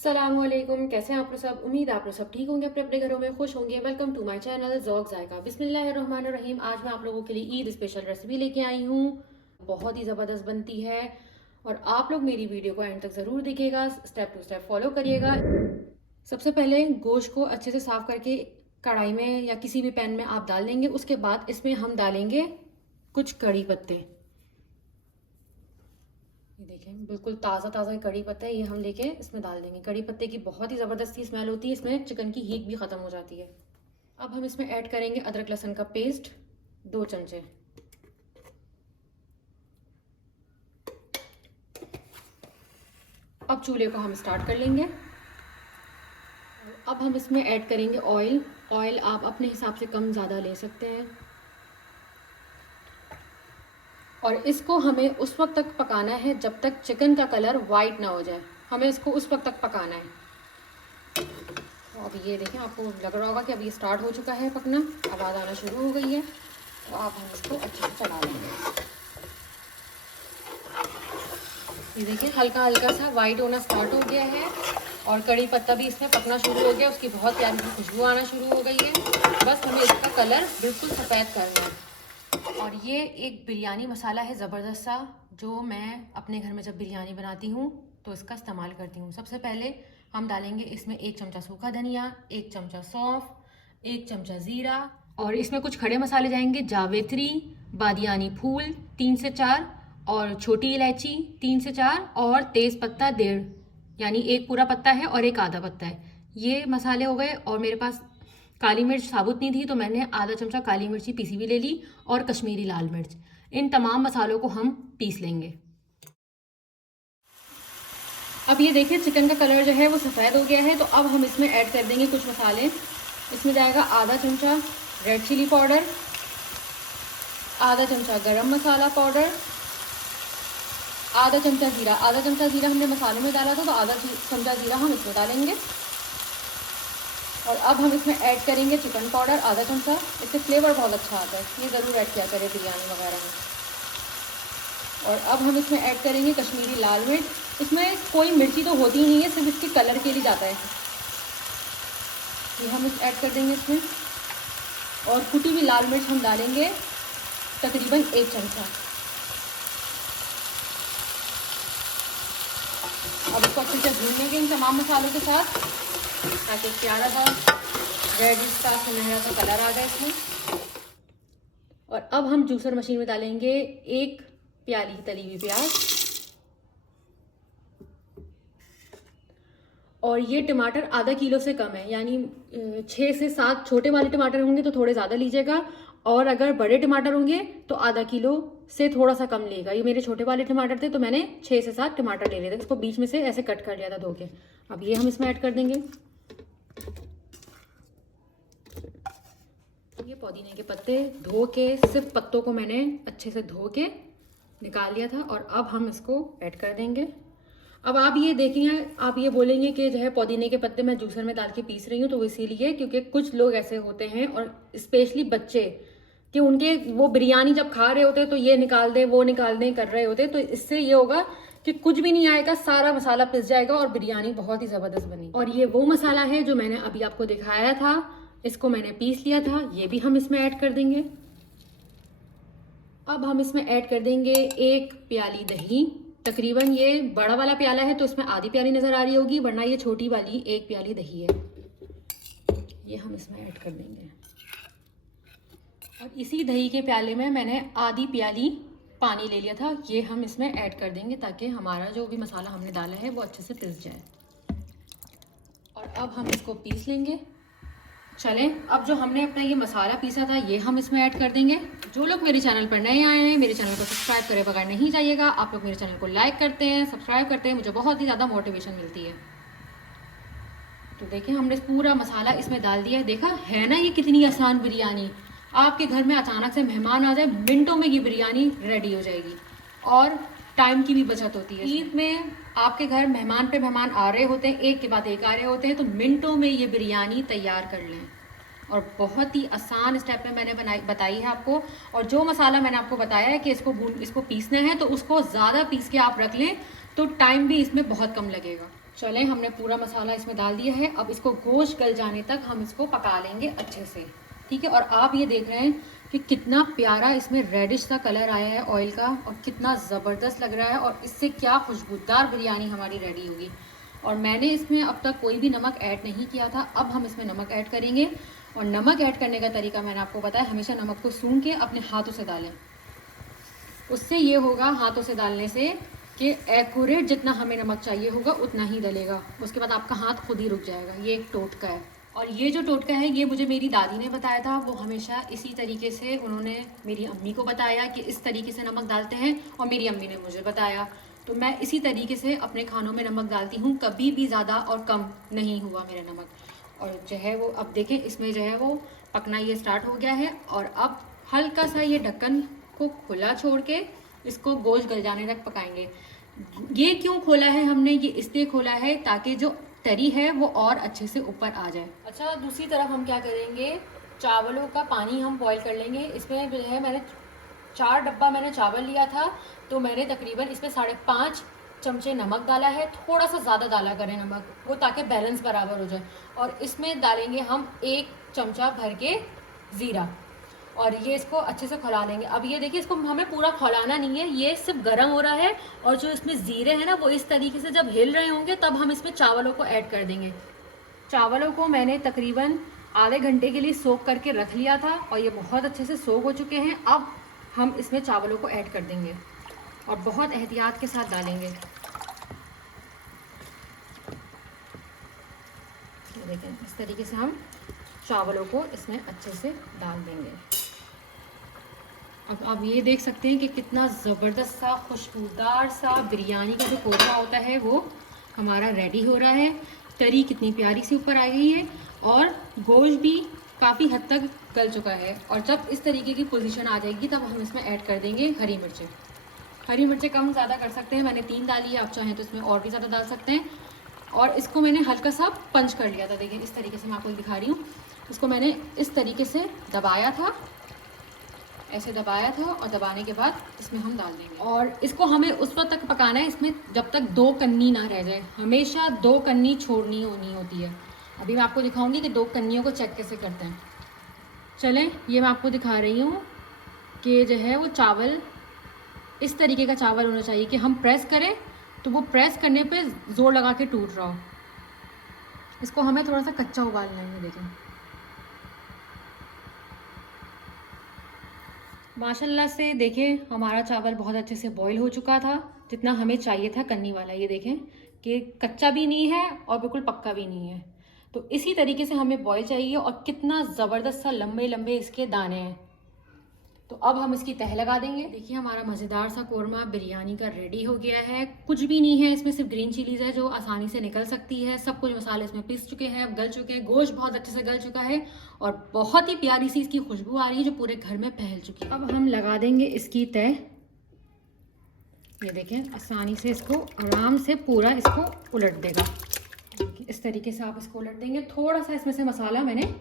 अस्सलामुअलैकुम, कैसे हैं आप लोग सब। उम्मीद आप लोग सब ठीक होंगे, अपने अपने घरों में खुश होंगे। Welcome to my channel Zauq Zaiqa. बिस्मिल्लाहिर्रहमानिर्रहीम। आज मैं आप लोगों के लिए ईद स्पेशल रेसिपी लेके आई हूँ। बहुत ही ज़बरदस्त बनती है और आप लोग मेरी वीडियो को एंड तक ज़रूर देखिएगा, स्टेप टू स्टेप फॉलो करिएगा। सबसे पहले गोश्त को अच्छे से साफ़ करके कढ़ाई में या किसी भी पैन में आप डाल देंगे। उसके बाद इसमें हम डालेंगे कुछ कड़ी पत्ते। ये देखें, बिल्कुल ताज़ा ताज़ा कड़ी पत्ता है, ये हम लेके इसमें डाल देंगे। कड़ी पत्ते की बहुत ही ज़बरदस्ती स्मेल होती है, इसमें चिकन की हीट भी ख़त्म हो जाती है। अब हम इसमें ऐड करेंगे अदरक लहसुन का पेस्ट 2 चमचे। अब चूल्हे को हम स्टार्ट कर लेंगे। अब हम इसमें ऐड करेंगे ऑयल। ऑयल आप अपने हिसाब से कम ज़्यादा ले सकते हैं और इसको हमें उस वक्त तक पकाना है जब तक चिकन का कलर वाइट ना हो जाए। हमें इसको उस वक्त तक पकाना है। तो अब ये देखें, आपको लग रहा होगा कि अब ये स्टार्ट हो चुका है पकना, आवाज़ आना शुरू हो गई है। तो आप हम इसको अच्छे से चला लेंगे। ये देखिए, हल्का हल्का सा वाइट होना स्टार्ट हो गया है और कड़ी पत्ता भी इसमें पकना शुरू हो गया, उसकी बहुत प्यारी सी खुशबू आना शुरू हो गई है। बस हमें इसका कलर बिल्कुल सफ़ेद करना है। और ये एक बिरयानी मसाला है ज़बरदस्त सा, जो मैं अपने घर में जब बिरयानी बनाती हूँ तो इसका इस्तेमाल करती हूँ। सबसे पहले हम डालेंगे इसमें 1 चमचा सूखा धनिया, 1 चमचा सौंफ, 1 चमचा ज़ीरा और इसमें कुछ खड़े मसाले जाएंगे। जावित्री, बादियानी फूल 3 से 4 और छोटी इलायची 3 से 4 और तेज़ पत्ता 1.5, यानी 1 पूरा पत्ता है और 1 आधा पत्ता है। ये मसाले हो गए। और मेरे पास काली मिर्च साबुत नहीं थी तो मैंने आधा चमचा काली मिर्ची पीसी हुई ले ली और कश्मीरी लाल मिर्च। इन तमाम मसालों को हम पीस लेंगे। अब ये देखिए, चिकन का कलर जो है वो सफ़ेद हो गया है। तो अब हम इसमें ऐड कर देंगे कुछ मसाले। इसमें जाएगा आधा चमचा रेड चिली पाउडर, आधा चमचा गरम मसाला पाउडर, आधा चमचा ज़ीरा। आधा चमचा ज़ीरा हमने मसालों में डाला था तो आधा चमचा ज़ीरा हम इसमें डालेंगे। और अब हम इसमें ऐड करेंगे चिकन पाउडर आधा चमचा। इससे फ्लेवर बहुत अच्छा आता है, ये ज़रूर ऐड किया करें बिरयानी वगैरह में। और अब हम इसमें ऐड करेंगे कश्मीरी लाल मिर्च। इसमें कोई मिर्ची तो होती ही नहीं है, सिर्फ इसके कलर के लिए जाता है। ये हम ऐड कर देंगे इसमें। और कुटी हुई लाल मिर्च हम डालेंगे तकरीबन 1 चमचा। अब इसको अच्छे से भून लेंगे इन तमाम मसालों के साथ, ताकि प्यारा सा रेडिश का सुनहरा सा कलर आ जाए इसमें। और अब हम जूसर मशीन में डालेंगे 1 प्याली तली हुई प्याज। और ये टमाटर आधा किलो से कम है, यानी 6 से 7 छोटे वाले टमाटर होंगे तो थोड़े ज़्यादा लीजिएगा, और अगर बड़े टमाटर होंगे तो आधा किलो से थोड़ा सा कम लेगा। ये मेरे छोटे वाले टमाटर थे तो मैंने 6 से 7 टमाटर ले लिए थे। इसको बीच में से ऐसे कट कर लिया था धो के। अब ये हम इसमें ऐड कर देंगे। ये पुदीने के पत्ते धो के, सिर्फ पत्तों को मैंने अच्छे से धो के निकाल लिया था और अब हम इसको ऐड कर देंगे। अब आप ये देखेंगे, आप ये बोलेंगे कि जो है पुदीने के पत्ते मैं जूसर में डाल के पीस रही हूँ, तो इसीलिए क्योंकि कुछ लोग ऐसे होते हैं और स्पेशली बच्चे कि उनके वो बिरयानी जब खा रहे होते हैं तो ये निकाल दें वो निकाल दें कर रहे होते हैं। तो इससे ये होगा कि कुछ भी नहीं आएगा, सारा मसाला पिस जाएगा और बिरयानी बहुत ही ज़बरदस्त बनी। और ये वो मसाला है जो मैंने अभी आपको दिखाया था, इसको मैंने पीस लिया था, ये भी हम इसमें ऐड कर देंगे। अब हम इसमें ऐड कर देंगे 1 प्याली दही। तकरीबन ये बड़ा वाला प्याला है तो इसमें आधी प्याली नज़र आ रही होगी, वरना ये छोटी वाली 1 प्याली दही है। ये हम इसमें ऐड कर देंगे। और इसी दही के प्याले में मैंने आधी प्याली पानी ले लिया था, ये हम इसमें ऐड कर देंगे ताकि हमारा जो भी मसाला हमने डाला है वो अच्छे से पिस जाए। और अब हम इसको पीस लेंगे। चलें, अब जो हमने अपना ये मसाला पीसा था ये हम इसमें ऐड कर देंगे। जो लोग मेरे चैनल पर नए आए हैं, मेरे चैनल को सब्सक्राइब करे बगैर नहीं जाइएगा। आप लोग मेरे चैनल को लाइक करते हैं, सब्सक्राइब करते हैं, मुझे बहुत ही ज़्यादा मोटिवेशन मिलती है। तो देखिए, हमने पूरा मसाला इसमें डाल दिया है। देखा है ना, ये कितनी आसान बिरयानी। आपके घर में अचानक से मेहमान आ जाए, मिनटों में ये बिरयानी रेडी हो जाएगी और टाइम की भी बचत होती है। ईद में आपके घर मेहमान पे मेहमान आ रहे होते हैं, एक के बाद एक आ रहे होते हैं, तो मिनटों में ये बिरयानी तैयार कर लें। और बहुत ही आसान स्टेप में मैंने बताई है आपको। और जो मसाला मैंने आपको बताया है कि इसको पीसना है, तो उसको ज़्यादा पीस के आप रख लें तो टाइम भी इसमें बहुत कम लगेगा। चलें, हमने पूरा मसाला इसमें डाल दिया है। अब इसको गोश्त गल जाने तक हम इसको पका लेंगे अच्छे से, ठीक है। और आप ये देख रहे हैं कि कितना प्यारा इसमें रेडिश सा कलर आया है ऑयल का, और कितना ज़बरदस्त लग रहा है, और इससे क्या खुशबूदार बिरयानी हमारी रेडी होगी। और मैंने इसमें अब तक कोई भी नमक ऐड नहीं किया था, अब हम इसमें नमक ऐड करेंगे। और नमक ऐड करने का तरीका मैंने आपको बताया, हमेशा नमक को सूंघ के अपने हाथों से डालें। उससे ये होगा हाथों से डालने से कि एक्यूरेट जितना हमें नमक चाहिए होगा उतना ही डलेगा, उसके बाद आपका हाथ खुद ही रुक जाएगा। ये एक टोटका है, और ये जो टोटका है ये मुझे मेरी दादी ने बताया था। वो हमेशा इसी तरीके से उन्होंने मेरी अम्मी को बताया कि इस तरीके से नमक डालते हैं, और मेरी अम्मी ने मुझे बताया, तो मैं इसी तरीके से अपने खानों में नमक डालती हूँ। कभी भी ज़्यादा और कम नहीं हुआ मेरा नमक। और जो है वो अब देखें, इसमें जो है वो पकना ये स्टार्ट हो गया है। और अब हल्का सा ये ढक्कन को खुला छोड़ के इसको गोश्त गल जाने तक पकाएंगे। ये क्यों खोला है हमने, ये इसलिए खोला है ताकि जो तरी है वो और अच्छे से ऊपर आ जाए। अच्छा, दूसरी तरफ हम क्या करेंगे, चावलों का पानी हम बॉईल कर लेंगे। इसमें जो है मैंने 4 डब्बा मैंने चावल लिया था, तो मैंने तकरीबन इसमें 5.5 चमचे नमक डाला है। थोड़ा सा ज़्यादा डाला करें नमक, वो ताकि बैलेंस बराबर हो जाए। और इसमें डालेंगे हम 1 चमचा भर के ज़ीरा, और ये इसको अच्छे से खौला लेंगे। अब ये देखिए, इसको हमें पूरा खौलाना नहीं है, ये सिर्फ गर्म हो रहा है। और जो इसमें ज़ीरे हैं ना, वो इस तरीके से जब हिल रहे होंगे तब हम इसमें चावलों को ऐड कर देंगे। चावलों को मैंने तकरीबन आधे घंटे के लिए सोक करके रख लिया था, और ये बहुत अच्छे से सोक हो चुके हैं। अब हम इसमें चावलों को ऐड कर देंगे, और बहुत एहतियात के साथ डालेंगे। ये देखें, इस तरीके से हम चावलों को इसमें अच्छे से डाल देंगे। अब आप ये देख सकते हैं कि कितना ज़बरदस्त सा खुशबूदार सा बिरयानी का जो कोरमा होता है वो हमारा रेडी हो रहा है। तरी कितनी प्यारी सी ऊपर आई गई है, और गोश्त भी काफ़ी हद तक गल चुका है। और जब इस तरीके की पोजीशन आ जाएगी तब हम इसमें ऐड कर देंगे हरी मिर्चें। हरी मिर्चें कम ज़्यादा कर सकते हैं, मैंने 3 डाली है, आप चाहें तो इसमें और भी ज़्यादा डाल सकते हैं। और इसको मैंने हल्का सा पंच कर लिया था, देखिए इस तरीके से मैं आपको दिखा रही हूँ। इसको मैंने इस तरीके से दबाया था, ऐसे दबाया था, और दबाने के बाद इसमें हम डाल देंगे। और इसको हमें उस वक्त तक पकाना है इसमें जब तक 2 कन्नी ना रह जाए। हमेशा 2 कन्नी छोड़नी होती है। अभी मैं आपको दिखाऊंगी कि 2 कन्नियों को चेक कैसे करते हैं। चलें, ये मैं आपको दिखा रही हूँ कि जो है वो चावल इस तरीके का चावल होना चाहिए कि हम प्रेस करें तो वो प्रेस करने पे ज़ोर लगा के टूट रहा हो। इसको हमें थोड़ा सा कच्चा उबालना है। देखें, माशाल्लाह से देखें हमारा चावल बहुत अच्छे से बॉईल हो चुका था, जितना हमें चाहिए था कन्नी वाला। ये देखें कि कच्चा भी नहीं है और बिल्कुल पक्का भी नहीं है। तो इसी तरीके से हमें बॉईल चाहिए, और कितना ज़बरदस्त सा लंबे लंबे इसके दाने हैं। तो अब हम इसकी तह लगा देंगे। देखिए, हमारा मज़ेदार सा कोरमा बिरयानी का रेडी हो गया है। कुछ भी नहीं है इसमें, सिर्फ ग्रीन चिलीज़ है जो आसानी से निकल सकती है। सब कुछ मसाले इसमें पीस चुके हैं, गल चुके हैं, गोश्त बहुत अच्छे से गल चुका है, और बहुत ही प्यारी सी इसकी खुशबू आ रही है जो पूरे घर में फैल चुकी है। अब हम लगा देंगे इसकी तह। ये देखें, आसानी से इसको आराम से पूरा इसको उलट देगा। इस तरीके से आप इसको उलट देंगे। थोड़ा सा इसमें से मसाला मैंने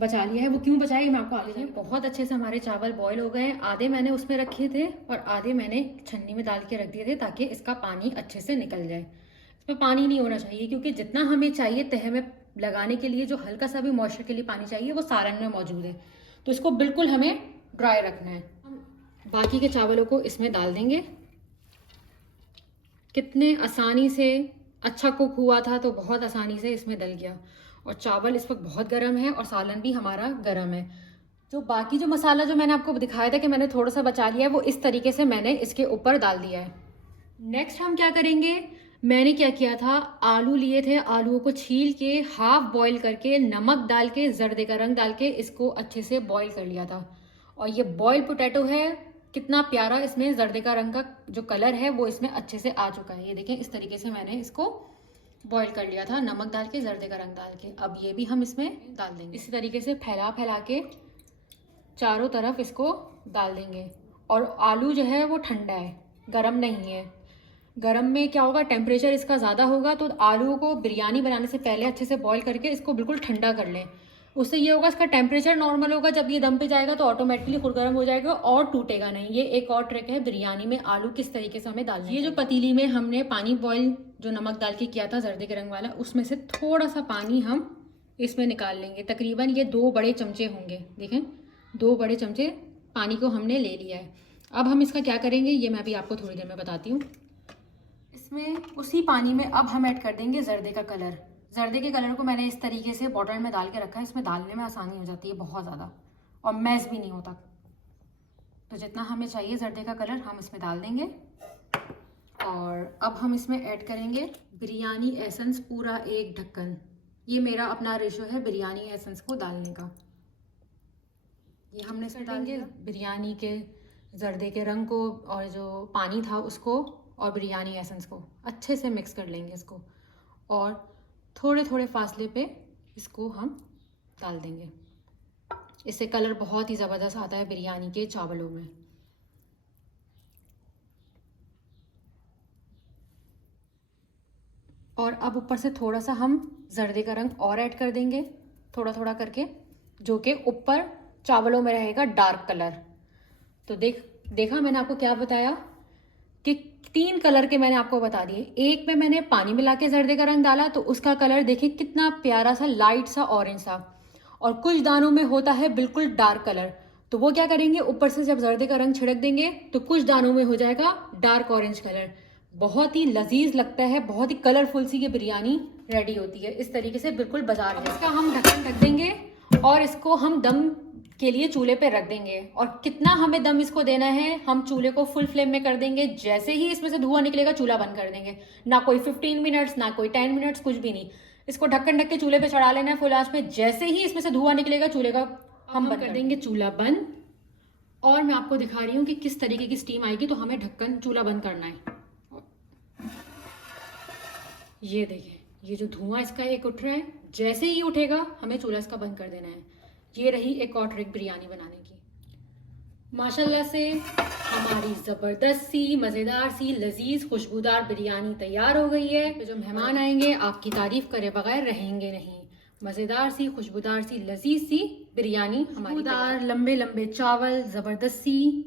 बचा लिया है, वो क्यों बचाया मैं आपको आगे जाए। बहुत अच्छे से हमारे चावल बॉईल हो गए। आधे मैंने उसमें रखे थे और आधे मैंने छन्नी में डाल के रख दिए थे ताकि इसका पानी अच्छे से निकल जाए। इसमें पानी नहीं होना चाहिए, क्योंकि जितना हमें चाहिए तह में लगाने के लिए, जो हल्का सा भी मॉइस्चर के लिए पानी चाहिए, वो सालन में मौजूद है। तो इसको बिल्कुल हमें ड्राई रखना है। बाकी के चावलों को इसमें डाल देंगे। कितने आसानी से, अच्छा कुक हुआ था तो बहुत आसानी से इसमें डल गया। और चावल इस वक्त बहुत गर्म है और सालन भी हमारा गर्म है। जो बाकी जो मसाला जो मैंने आपको दिखाया था कि मैंने थोड़ा सा बचा लिया है, वो इस तरीके से मैंने इसके ऊपर डाल दिया है। नेक्स्ट हम क्या करेंगे, मैंने क्या किया था, आलू लिए थे, आलूओं को छील के हाफ बॉईल करके नमक डाल के जर्दे का रंग डाल के इसको अच्छे से बॉईल कर लिया था। और ये बॉयल पोटैटो है, कितना प्यारा इसमें जर्दे का रंग का जो कलर है वो इसमें अच्छे से आ चुका है। ये देखें, इस तरीके से मैंने इसको बॉईल कर लिया था नमक डाल के, जर्दे का रंग डाल के। अब ये भी हम इसमें डाल देंगे। इसी तरीके से फैला फैला के चारों तरफ इसको डाल देंगे। और आलू जो है वो ठंडा है, गरम नहीं है। गरम में क्या होगा, टेम्परेचर इसका ज़्यादा होगा, तो आलू को बिरयानी बनाने से पहले अच्छे से बॉईल करके इसको बिल्कुल ठंडा कर लें। उससे ये होगा, इसका टेम्परेचर नॉर्मल होगा। जब ये दम पे जाएगा तो ऑटोमेटिकली खुद गर्म हो जाएगा और टूटेगा नहीं। ये एक और ट्रिक है बिरयानी में आलू किस तरीके से हमें डालना है। ये जो पतीली में हमने पानी बॉईल जो नमक डाल के किया था जर्दे के रंग वाला, उसमें से थोड़ा सा पानी हम इसमें निकाल लेंगे। तकरीबन ये 2 बड़े चमचे होंगे। देखें 2 बड़े चमचे पानी को हमने ले लिया है। अब हम इसका क्या करेंगे ये मैं अभी आपको थोड़ी देर में बताती हूँ। इसमें उसी पानी में अब हम ऐड कर देंगे जर्दे का कलर। जर्दे के कलर को मैंने इस तरीके से बॉटल में डाल के रखा है। इसमें डालने में आसानी हो जाती है बहुत ज़्यादा और मैस भी नहीं होता। तो जितना हमें चाहिए जर्दे का कलर हम इसमें डाल देंगे। और अब हम इसमें ऐड करेंगे बिरयानी एसेंस, पूरा 1 ढक्कन। ये मेरा अपना रेशो है बिरयानी एसेंस को डालने का। ये हमने इसमें डालेंगे बिरयानी के जर्दे के रंग को और जो पानी था उसको और बिरयानी एसेंस को अच्छे से मिक्स कर लेंगे इसको। और थोड़े थोड़े फासले पे इसको हम डाल देंगे। इससे कलर बहुत ही ज़बरदस्त आता है बिरयानी के चावलों में। और अब ऊपर से थोड़ा सा हम जर्दे का रंग और ऐड कर देंगे, थोड़ा थोड़ा करके, जो कि ऊपर चावलों में रहेगा डार्क कलर। तो देखा मैंने आपको क्या बताया कि 3 कलर के मैंने आपको बता दिए। एक में मैंने पानी मिला के जर्दे का रंग डाला तो उसका कलर देखिए कितना प्यारा सा लाइट सा ऑरेंज सा, और कुछ दानों में होता है बिल्कुल डार्क कलर। तो वो क्या करेंगे, ऊपर से जब जर्दे का रंग छिड़क देंगे तो कुछ दानों में हो जाएगा डार्क ऑरेंज कलर। बहुत ही लजीज लगता है, बहुत ही कलरफुल सी ये बिरयानी रेडी होती है इस तरीके से, बिल्कुल बाजार में। इसका हम ढक्कन ढक देंगे और इसको हम दम के लिए चूल्हे पे रख देंगे। और कितना हमें दम इसको देना है, हम चूल्हे को फुल फ्लेम में कर देंगे। जैसे ही इसमें से धुआं निकलेगा चूल्हा बंद कर देंगे। ना कोई 15 मिनट्स, ना कोई 10 मिनट्स, कुछ भी नहीं। इसको ढक्कन ढक के चूल्हे पे चढ़ा लेना है फुल आंच में। जैसे ही इसमें से धुआं निकलेगा चूल्हे का हम बंद कर देंगे, चूल्हा बंद। और मैं आपको दिखा रही हूँ कि किस तरीके की स्टीम आएगी। तो हमें ढक्कन चूल्हा बंद करना है। ये देखिए ये जो धुआं इसका एक उठ रहा है, जैसे ही उठेगा हमें चूल्हा इसका बंद कर देना है। ये रही एक और ट्रिक बिरयानी बनाने की। माशाल्लाह से हमारी ज़बरदस्त सी मज़ेदार सी लजीज खुशबूदार बिरयानी तैयार हो गई है। तो जो मेहमान आएंगे आपकी तारीफ करे बगैर रहेंगे नहीं। मज़ेदार सी खुशबूदार सी लजीज सी बिरयानी हमारी, लंबे लंबे चावल, ज़बरदस्त सी